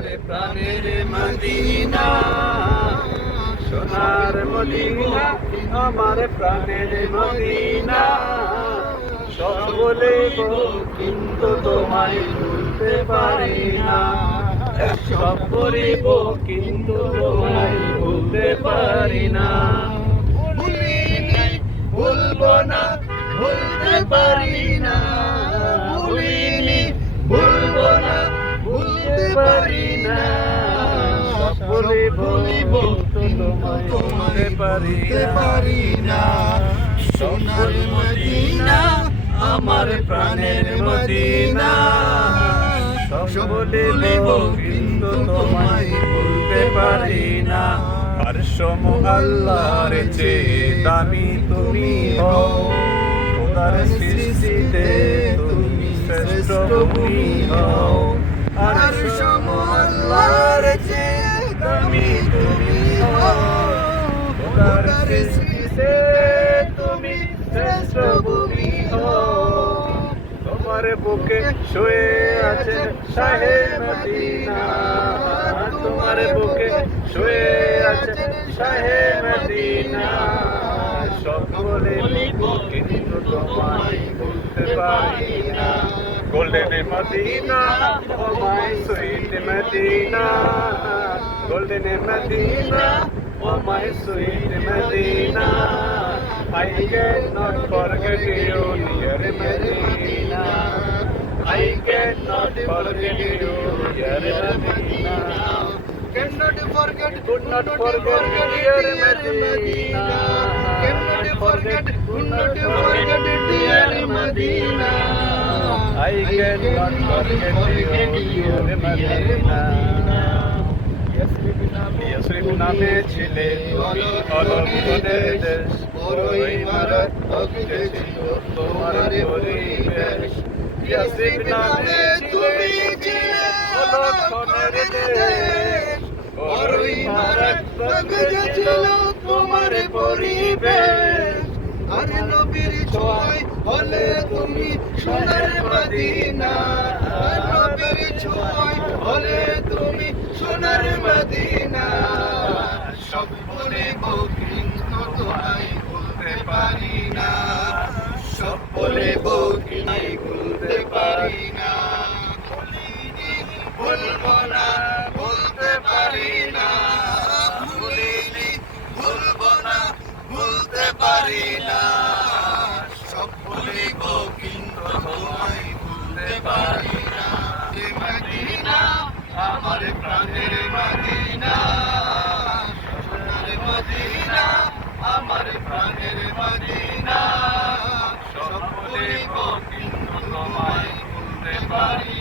আমার প্রাণের মদিনা, সোনার মদিনা, আমার প্রাণের মদিনা। সব বলিব কিন্তু তোমায় ভুলতে পারি না, সব বলিব কিন্তু তোমায় ভুলতে পারি না। ভুলবো না, ভুলতে পারি না, ভুলিনি, ভুলবো না, ভুলতে পারি না। সব বলিব কিন্তু তোমায় ভুলতে পারি না। সোনার মদিনা, আমার প্রাণের মদিনা। সব বলিব কিন্তু তোমায় ভুলতে পারি না। আরশম আল্লাহর চেয়ে দামি তুমি হও, খোদার সৃষ্টিতে তুমি শ্রেষ্ঠ ভূমি হও। আরশম আল্লাহর চেয়ে দামি তুমি হও, খোদার সৃষ্টিতে তুমি শ্রেষ্ঠ ভূমি হও। তোমার বুকে শুয়ে আছে শাহে মদিনা, তোমার বুকে শুয়ে আছে শাহে মদিনা। সব বলিব কিন্তু তোমায় ভুলতে পারি না। Golden Medina, oh my sweet Medina, golden Medina, oh my sweet Medina. I cannot forget you, dear Medina. I cannot forget you, dear Medina. Cannot forget, could not forget, dear Medina. Cannot forget, could not forget, dear Medina. I cannot forget you, dear Medina. Yathrib নামে ছিলে তুমি অলক্ষণের দেশ, বড়ই মারাত্মক ছিল তোমার পরিবেশ। ইয়াসরিব নামে তুমি ছিলে অলক্ষণের দেশ, বড়ই মারাত্মক ছিল তোমার পরিবেশ। আরে নবীর ছোঁয়ায় হলে তুমি সোনার মদিনা, নবীর ছোঁয়ায় হলে তুমি সোনার মদিনা। সব বলিব কিন্তু তোমায় ভুলতে পারি না, সব বলিব কিন্তু ভুলতে পারি না। ভুলিনি, ভুলবো না, ভুলতে পারি না, ভুলিনি, ভুলবো না, ভুলতে পারি না। সব বলিব কিন্তু তোমায় ভুলতে পারি না। মদিনা, আমার প্রাণের মদিনা, সোনার মদিনা, আমার প্রাণের মদিনা। সব বলিব কিন্তু তোমায় ভুলতে পারি